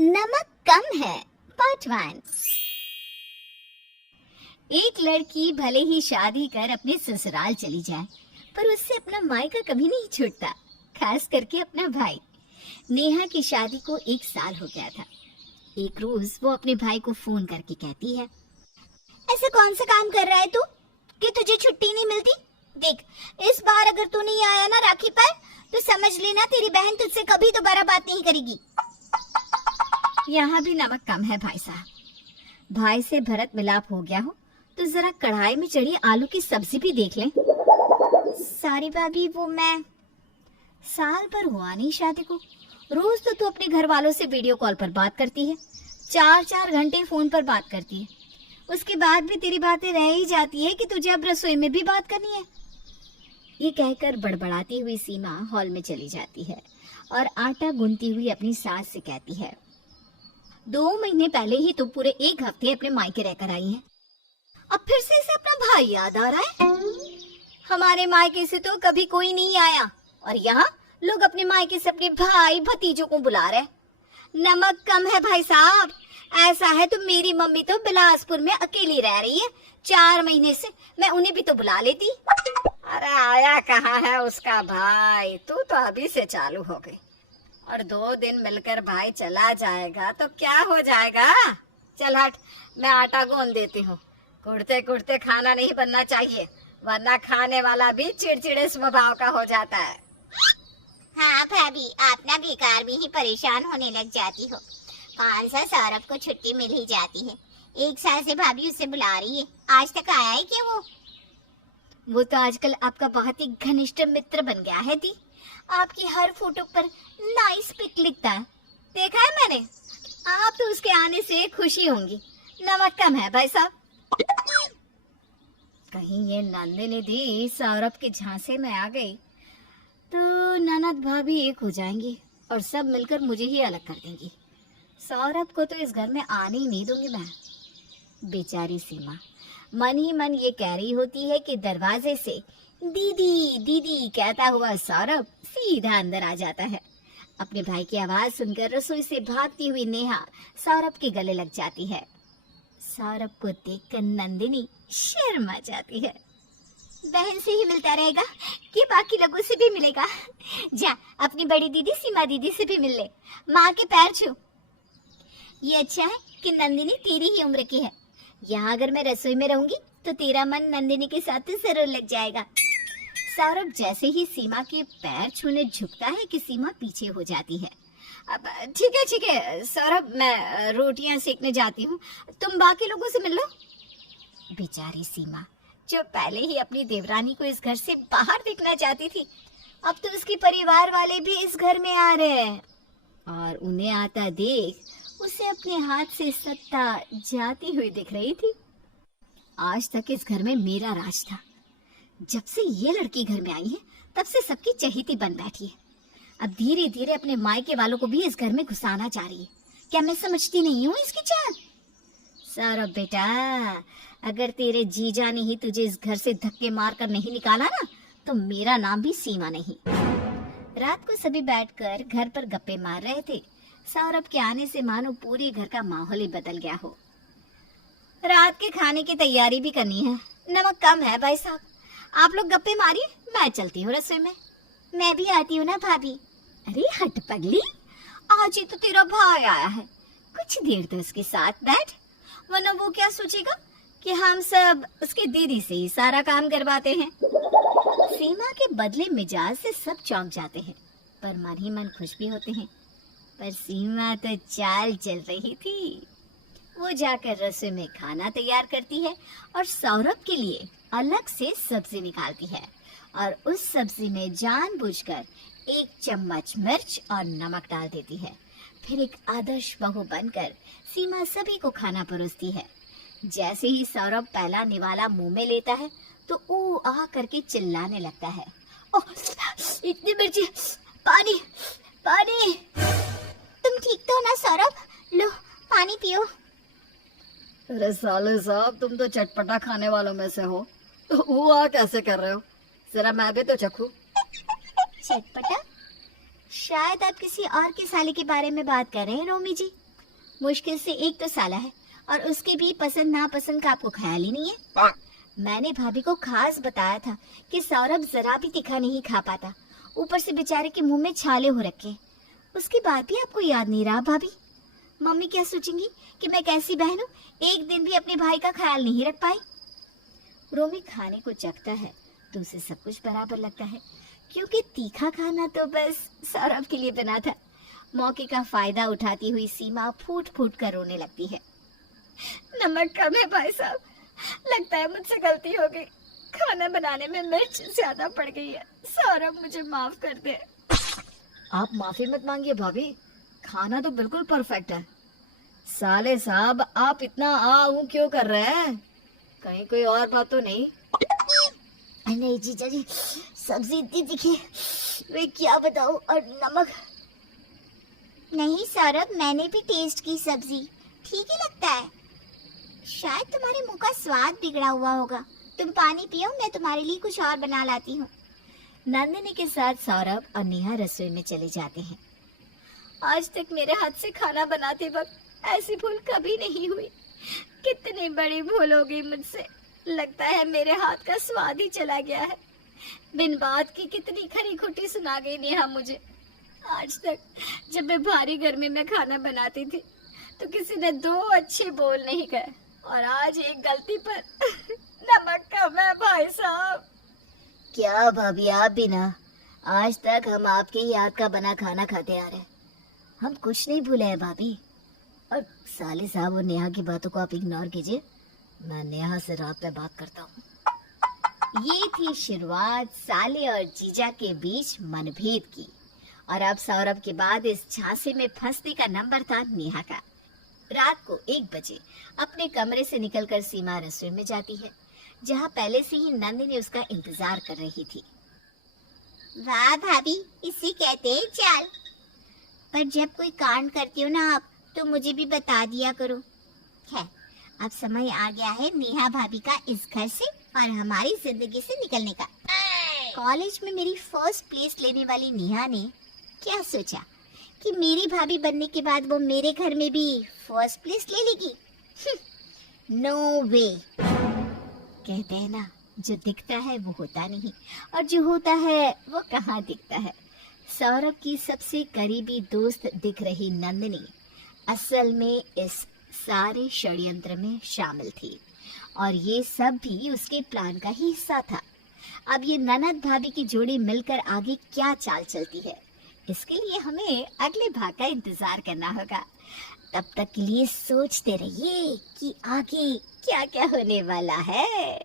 नमक कम है पार्ट 1। एक लड़की भले ही शादी कर अपने ससुराल चली जाए, पर उससे अपना मायका कभी नहीं छूटता, खास करके अपना भाई। नेहा की शादी को 1 साल हो गया था। एक रोज वो अपने भाई को फोन करके कहती है, ऐसा कौन सा काम कर रहा है तू कि तुझे छुट्टी नहीं मिलती? देख, इस बार अगर तू नहीं आया ना राखी पर, तो समझ लेना तेरी बहन तुझसे कभी दोबारा बात नहीं करेगी। यहाँ भी नमक कम है भाई साहब। भाई से भरत मिलाप हो गया हो तो जरा कढ़ाई में चढ़ी आलू की सब्जी भी देख लें। सारी भाभी, वो मैं साल भर हुआ नहीं शादी को। रोज तो तू अपने घर वालों से वीडियो कॉल पर बात करती है, 4-4 घंटे फोन पर बात करती है। उसके बाद भी तेरी बातें रह ही जाती है कि तुझे अब रसोई में भी बात करनी है। ये कहकर बड़बड़ाती हुई सीमा हॉल में चली जाती है और आटा गूंथती हुई अपनी सास से कहती है, 2 महीने पहले ही तो पूरे 1 हफ्ते अपने मायके रहकर आई है, अब फिर से इसे अपना भाई याद आ रहा है। हमारे मायके से तो कभी कोई नहीं आया और यहाँ लोग अपने मायके से अपने भाई भतीजों को बुला रहे। नमक कम है भाई साहब। ऐसा है तो मेरी मम्मी तो बिलासपुर में अकेली रह रही है, 4 महीने से मैं उन्हें भी तो बुला लेती। अरे आया कहाँ है उसका भाई, तू तो अभी से चालू हो गई। और 2 दिन मिलकर भाई चला जाएगा तो क्या हो जाएगा। चल हट, मैं आटा गूंद देती हूँ। कुड़ते कुड़ते खाना नहीं बनना चाहिए, वरना खाने वाला भी चिड़चिड़े स्वभाव का हो जाता है। हाँ भाभी, आप ना बेकार में ही परेशान होने लग जाती हो। 5 साल सौरभ को छुट्टी मिल ही जाती है। 1 साल से भाभी उससे बुला रही है, आज तक आया है क्या वो तो आजकल आपका बहुत ही घनिष्ठ मित्र बन गया है दी। आपकी हर फोटो पर नाइस पिक लिखता है, देखा है मैंने। आप तो उसके आने से खुशी होंगी। नमक कम है भाई साहब। कहीं ये नंदिनी दी सौरभ के झांसे में आ गई तो ननद भाभी एक हो जाएंगी और सब मिलकर मुझे ही अलग कर देंगी। सौरभ को तो इस घर में आने ही नहीं दूंगी मैं। बेचारी सीमा मन ही मन ये कह रही होती है कि दरवाजे से दीदी दीदी कहता हुआ सौरभ सीधा अंदर आ जाता है। अपने भाई की आवाज सुनकर रसोई से भागती हुई नेहा सौरभ के गले लग जाती है। सौरभ को देखकर नंदिनी शर्मा जाती है। बहन से ही मिलता रहेगा कि बाकी लोगों से भी मिलेगा? जा अपनी बड़ी दीदी सीमा दीदी से भी मिल ले, माँ के पैर छू। ये अच्छा है कि नंदिनी तेरी ही उम्र की है। यहाँ अगर मैं रसोई में रहूंगी तो तेरा मन नंदिनी के साथ जरूर लग जाएगा। सौरभ जैसे ही सीमा के पैर छूने झुकता है कि सीमा पीछे हो जाती है। अब ठीक है सौरभ, मैं रोटियां सेकने जाती हूँ, तुम बाकी लोगों से मिल लो। बेचारी सीमा जो पहले ही अपनी देवरानी को इस घर से बाहर देखना चाहती थी, अब तो उसके परिवार वाले भी इस घर में आ रहे हैं और उन्हें आता देख उसे अपने हाथ से सत्ता जाती हुई दिख रही थी। आज तक इस घर में मेरा राज था, जब से ये लड़की घर में आई है तब से सबकी चहेती बन बैठी है। अब धीरे धीरे अपने मायके वालों को भी इस घर में घुसाना चाह रही है। क्या मैं समझती नहीं हूँ इसकी चाल? सौरभ बेटा, अगर तेरे जीजा ने ही तुझे इस घर से धक्के मार कर नहीं निकाला ना, तो मेरा नाम भी सीमा नहीं। रात को सभी बैठकर घर पर गप्पे मार रहे थे। सौरभ के आने से मानो पूरे घर का माहौल ही बदल गया हो। रात के खाने की तैयारी भी करनी है। नमक कम है भाई साहब, आप लोग गप्पे मारिए, मैं चलती हूँ रसोई में। मैं भी आती हूँ ना भाभी। अरे हट पगली, आज ही तो तेरा भाई आया है, कुछ देर तो उसके साथ बैठ, वरना वो क्या सोचेगा कि हम सब उसके दीदी से ही सारा काम करवाते हैं। सीमा के बदले मिजाज से सब चौंक जाते हैं, पर मन ही मन खुश भी होते हैं। पर सीमा तो चाल चल रही थी। वो जाकर रसोई में खाना तैयार करती है और सौरभ के लिए अलग से सब्जी निकालती है और उस सब्जी में जानबूझकर 1 चम्मच मिर्च और नमक डाल देती है। फिर एक आदर्श बहू बनकर सीमा सभी को खाना परोसती है। जैसे ही सौरभ पहला निवाला मुंह में लेता है तो ऊ आ करके चिल्लाने लगता है, ओह इतनी मिर्ची, पानी पानी। तुम ठीक तो हो ना सौरभ? लो पानी पियो। अरे साले साहब, तुम तो चटपटा खाने वालों में से हो, तो हुआ कैसे कर रहे हो? जरा मैं भी तो चखूं। चटपटा? शायद आप किसी और की साली के बारे में बात कर रहे हैं रोमी जी। मुश्किल से एक तो साला है और उसके भी पसंद नापसंद का आपको ख्याल ही नहीं है। मैंने भाभी को खास बताया था कि सौरभ जरा भी तीखा नहीं खा पाता, ऊपर से बेचारे के मुंह में छाले हो रखे। उसकी बात भी आपको याद नहीं रहा भाभी? मम्मी क्या सोचेंगी कि मैं कैसी बहन हूँ, एक दिन भी अपने भाई का ख्याल नहीं रख पाई। रोमी खाने को चखता है तो उसे सब कुछ बराबर लगता है, क्योंकि तीखा खाना तो बस सौरभ के लिए बना था। मौके का फायदा उठाती हुई सीमा फूट फूट कर रोने लगती है। नमक कम है भाई साहब, लगता है मुझसे गलती हो गई, खाना बनाने में मिर्च ज्यादा पड़ गई है, सौरभ मुझे माफ कर दे। आप माफी मत मांगिए भाभी, खाना तो बिल्कुल परफेक्ट है। साले साहब आप इतना ऊ क्यों कर रहे हैं? कहीं कोई और बात तो नहीं? नहीं जीजा जी, सब्जी इतनी तीखी, वे क्या बताऊं, और नमक। नहीं सौरभ, मैंने भी टेस्ट की सब्जी, ठीक ही लगता है। शायद तुम्हारे मुंह का स्वाद बिगड़ा हुआ होगा। तुम पानी पियो, मैं तुम्हारे लिए कुछ और बना लाती हूँ। नंदिनी के साथ सौरभ और नेहा रसोई में चले जाते हैं। आज तक मेरे हाथ से खाना बनाते वक्त ऐसी भूल कभी नहीं हुई। कितनी बड़ी भूल हो गई मुझसे, लगता है मेरे हाथ का स्वाद ही चला गया है। बिन बात की कितनी खरी खोटी सुना गई नेहा मुझे। आज तक जब मैं भारी गर्मी में खाना बनाती थी तो किसी ने दो अच्छे बोल नहीं कहे, और आज एक गलती पर नमक कम है भाई साहब। क्या भाभी, आप भी ना, आज तक हम आपके ही हाथ का बना खाना खाते आ रहे हैं। हम कुछ नहीं भूले हैं भाभी। और साले साहब और नेहा की बातों को आप इग्नोर कीजिए, मैं नेहा से रात में बात करता हूँ। ये थी शुरुआत साले और जीजा के बीच मनभेद की, और अब सौरभ के बाद इस झांसे में फंसने का नंबर था नेहा का। रात को 1 बजे अपने कमरे से निकलकर सीमा रसोई में जाती है, जहाँ पहले से ही नंदिनी उसका इंतजार कर रही थी। वाह भाभी, इसी कहते हैं चाल। पर जब कोई कांड करती हो ना आप, तो मुझे भी बता दिया करो। है, अब समय आ गया है नेहा भाभी का इस घर से और हमारी जिंदगी से निकलने का। कॉलेज में मेरी फर्स्ट प्लेस लेने वाली नेहा ने क्या सोचा कि मेरी भाभी बनने के बाद वो मेरे घर में भी फर्स्ट प्लेस ले लेगी? नो वे। कहते हैं ना, जो दिखता है वो होता नहीं, और जो होता है वो कहाँ दिखता है। सौरभ की सबसे करीबी दोस्त दिख रही नंदिनी असल में इस सारे षड्यंत्र में शामिल थी, और ये सब भी उसके प्लान का ही हिस्सा था। अब ये ननद भाभी की जोड़ी मिलकर आगे क्या चाल चलती है, इसके लिए हमें अगले भाग का इंतजार करना होगा। तब तक के लिए सोचते रहिए कि आगे क्या क्या होने वाला है।